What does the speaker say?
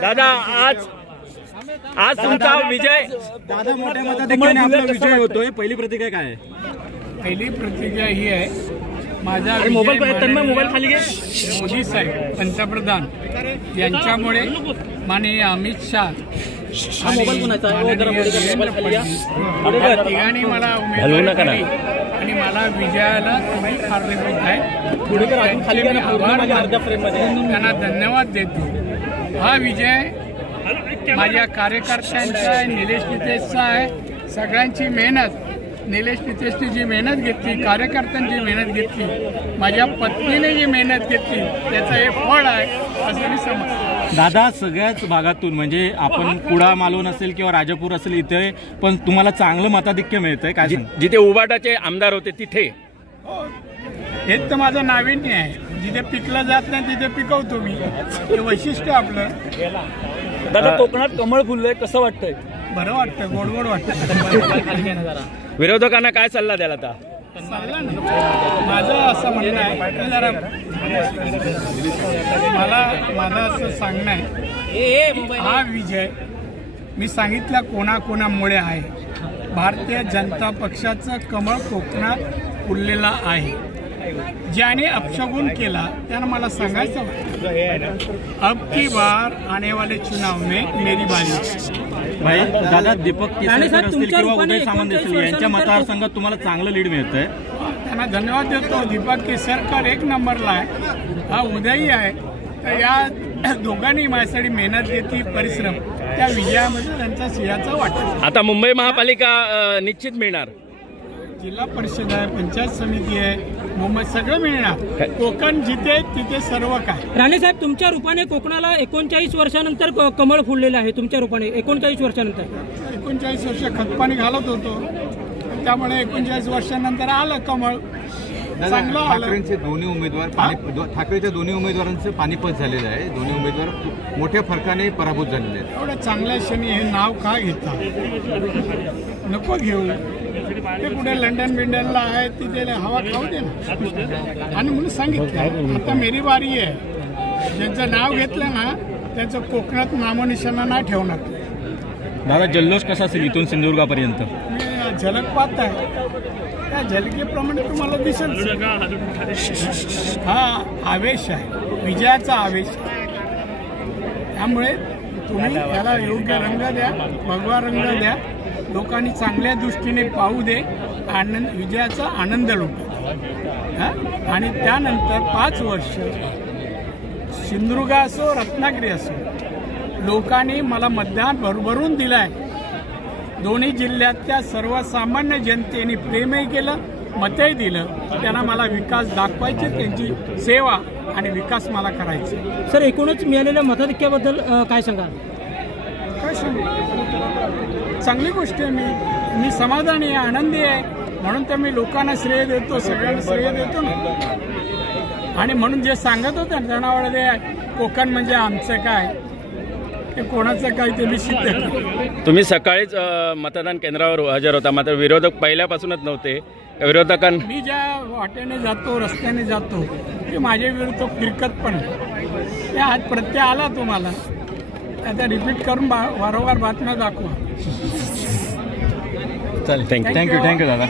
दादा आज तुमचा विजय, दादा मोठ्या मताधिक्याने आपला विजय होतोय, पहिली प्रतिक्रिया काय आहे? पहिली प्रतिक्रिया ही आहे, माझा मोबाईल खाली घे. मोदी साहेब पंतप्रधान यांच्यामुळे माननीय अमित शाह तिघांनी मला उमेदवारी दिली आणि मला विजयाला तुम्ही कारणीभूत आहे. त्यांना धन्यवाद देतो. हा विजय माझ्या कार्यकर्त्यांचा आहे, निलेश नितेशचा आहे. सगळ्यांची मेहनत, निलेश नितेशची जी मेहनत घेतली, कार्यकर्त्यांची मेहनत घेतली, माझ्या पत्नीने जी मेहनत घेतली, त्याचं हे फळ आहे असं मी समजतो. दादा, सगळ्याच भागातून म्हणजे आपण कुडा मालवण असेल किंवा राजापूर असेल इथे पण तुम्हाला चांगलं मताधिक्य मिळतंय काय? जिथे उबाटाचे आमदार होते तिथे हेच तर माझं नाविन्य आहे. जिथे पिकलं जात नाही तिथे पिकवतो मी, हे वैशिष्ट्य आपलं. दादा, कोकणात कमळ फुललंय, कसं वाटतंय? बरं वाटतं, गोड गोड वाटतं. विरोधकांना काय सल्ला द्याल आता? सल्ला नाही, माझं असं म्हणणं आहे, जरा माझं असं सांगणं आहे, हा विजय मी सांगितला कोणाकोणामुळे आहे. भारतीय जनता पक्षाचं कमळ कोकणात फुललेला आहे. ज्याने अपशगुन केला त्यानं मला सांगायचं, अब की बार आने वाले चुनाव में मेरी बारी. भाई दादा, दीपक केसरकर असतील किंवा उदय सामंत असतील यांच्या मतदारसंघात तुम्हाला चांगलं लीड मिळतंय, त्यांना धन्यवाद देतो. दीपक केसरकर एक नंबरला आहे, हा उदयही आहे. तर या दोघांनी माझ्यासाठी मेहनत घेतली, परिश्रम, त्या विजयामध्ये त्यांचा सिंहाचा वाटा. आता मुंबई महापालिका निश्चित मिळणार. जिल्हा परिषद आहे, पंचायत समिती आहे, मुंबई सगळं मिळणार. कोकण जिथे तिथे सर्व काय. राणे साहेब, तुमच्या रूपाने कोकणाला 39 वर्षानंतर कमळ फुललेलं आहे. तुमच्या रूपाने 39 वर्षानंतर 39 वर्ष खतपाणी घालत होतो, त्यामुळे 39 वर्षानंतर आलं कमळ, चांगलं आलं. ठाकरेंचे दोन्ही उमेदवार ठाकरेच्या दोन्ही उमेदवारांचं पानिपत झालेलं आहे. दोन्ही उमेदवार मोठ्या फरकाने पराभूत झालेले आहेत. एवढ्या चांगल्या क्षणी हे नाव का घेता? नको घेऊ. ते कुठे लंडन बिंडनला आहे, तिथे हवा खाऊ दे ना. आणि म्हणून सांगितलं आता मेरी बारी आहे. ज्यांचं नाव घेतलं ना त्यांचं कोकणात नामोनिशाणा नाही ठेवणार. दादा, जल्लोष कसा असेल इथून सिंधुदुर्गापर्यंत? मी झलक पाहत आहे, त्या झलकेप्रमाणे तुम्हाला दिसेल. हा आवेश आहे, विजयाचा आवेश. त्यामुळे तुम्ही त्याला योग्य रंग द्या, भगवा रंग द्या. लोकांनी चांगल्या दृष्टीने पाहू दे, आनंद, विजयाचा आनंद लुटू. आणि त्यानंतर 5 वर्ष सिंधुदुर्ग असो, रत्नागिरी असो, लोकांनी मला मतदान भरभरून दिलंय. दोन्ही जिल्ह्यातल्या सर्वसामान्य जनतेने प्रेमही केलं, मतही दिलं. त्यांना मला विकास दाखवायचे, त्यांची सेवा आणि विकास मला करायचा. सर, एकूणच मिळालेल्या मताधिक्याबद्दल काय सांगाल? काय सांगू, चांगली गोष्ट आहे. मी समाधानी आहे, आनंदी आहे. म्हणून तर मी लोकांना श्रेय देतो, सगळ्यांना श्रेय देतो ना. आणि म्हणून जे सांगत होते ना जनावर, ते कोकण म्हणजे आमचं काय, ते कोणाचं काय, ते मी सिद्ध. तुम्ही सकाळीच मतदान केंद्रावर हजर होता, मात्र विरोधक पहिल्यापासूनच नव्हते. विरोधकांना मी ज्या वाटेने जातो, रस्त्याने जातो, ते माझ्या विरुद्ध फिरकत पण ते आज प्रत्यय आला तुम्हाला. आता रिपीट करून वारंवार बातम्या दाखवा. चालेल, थँक्यू दादा.